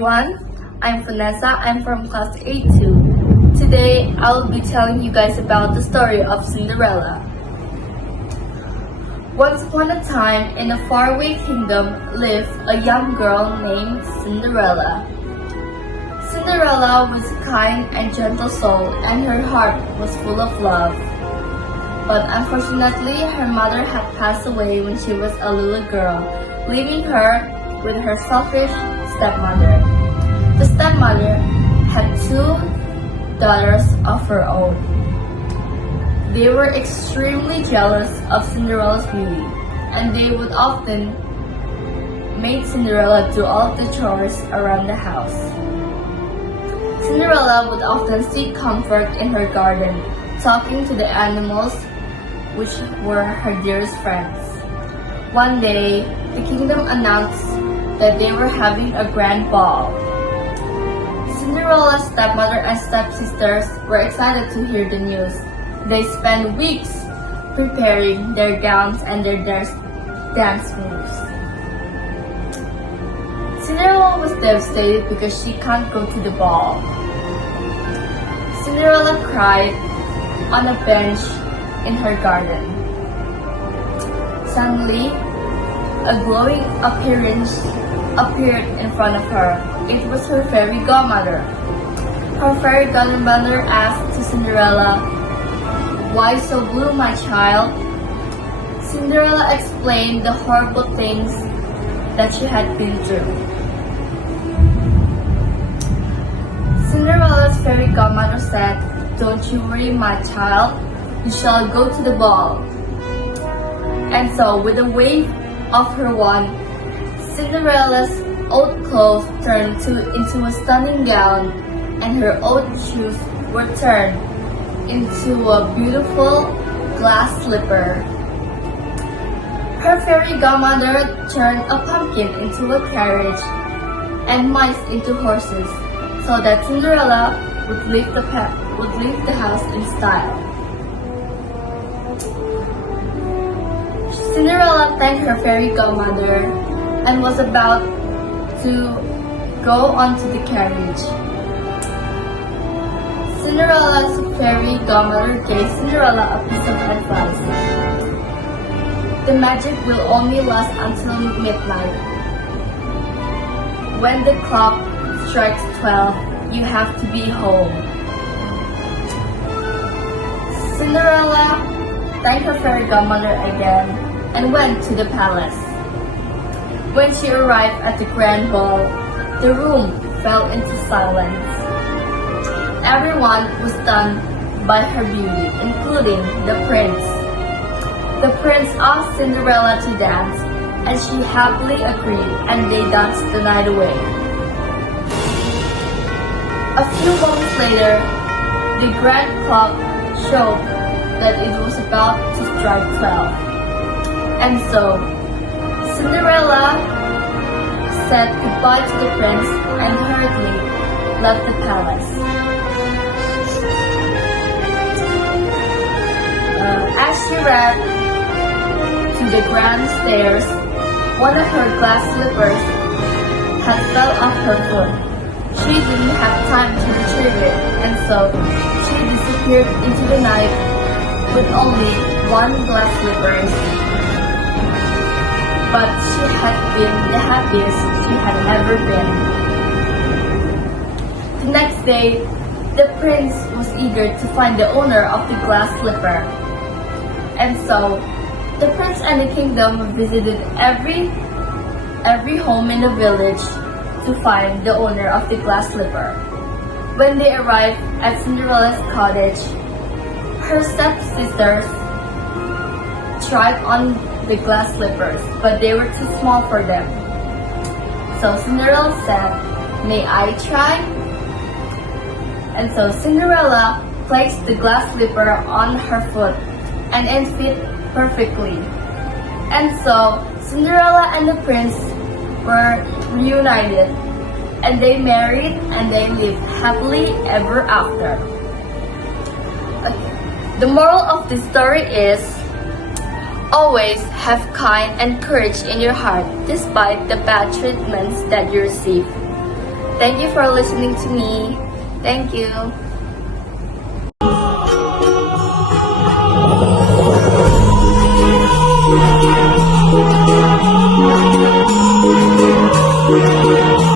everyone, I'm Vanesaa. I'm from class A2. Today, I'll be telling you guys about the story of Cinderella. Once upon a time, in a faraway kingdom, lived a young girl named Cinderella. Cinderella was a kind and gentle soul, and her heart was full of love. But unfortunately, her mother had passed away when she was a little girl, leaving her with her selfish stepmother. The stepmother had two daughters of her own. They were extremely jealous of Cinderella's beauty, and they would often make Cinderella do all of the chores around the house. Cinderella would often seek comfort in her garden, talking to the animals, which were her dearest friends. One day, the kingdom announced that they were having a grand ball. Cinderella's stepmother and stepsisters were excited to hear the news. They spent weeks preparing their gowns and their dance moves. Cinderella was devastated because she can't go to the ball. Cinderella cried on a bench in her garden. Suddenly, a glowing appearance appeared in front of her. It was her fairy godmother. Her fairy godmother asked to Cinderella, "Why so blue, my child?" Cinderella explained the horrible things that she had been through. Cinderella's fairy godmother said, "Don't you worry, my child. You shall go to the ball." And so, with a wave of her wand, Cinderella's old clothes turned into a stunning gown, and her old shoes were turned into a beautiful glass slipper. Her fairy godmother turned a pumpkin into a carriage and mice into horses, so that Cinderella would leave the house in style. Cinderella thanked her fairy godmother and was about to go onto the carriage. Cinderella's fairy godmother gave Cinderella a piece of advice. The magic will only last until midnight. When the clock strikes 12, you have to be home. Cinderella thanked her fairy godmother again and went to the palace. When she arrived at the grand ball, the room fell into silence. Everyone was stunned by her beauty, including the prince. The prince asked Cinderella to dance, and she happily agreed, and they danced the night away. A few moments later, the grand clock showed that it was about to strike 12. And so, Cinderella said goodbye to the prince and hurriedly left the palace. As she ran to the grand stairs, one of her glass slippers had fell off her foot. She didn't have time to retrieve it, and so she disappeared into the night with only one glass slipper. But she had been the happiest she had ever been. The next day, the prince was eager to find the owner of the glass slipper. And so, the prince and the kingdom visited every home in the village to find the owner of the glass slipper. When they arrived at Cinderella's cottage, her stepsisters tried on the glass slippers, but they were too small for them. So Cinderella said, "May I try?" And so Cinderella placed the glass slipper on her foot, and it fit perfectly. And so Cinderella and the prince were reunited, and they married, and they lived happily ever after. Okay. The moral of this story is, always have kind and courage in your heart despite the bad treatments that you receive. Thank you for listening to me. Thank you.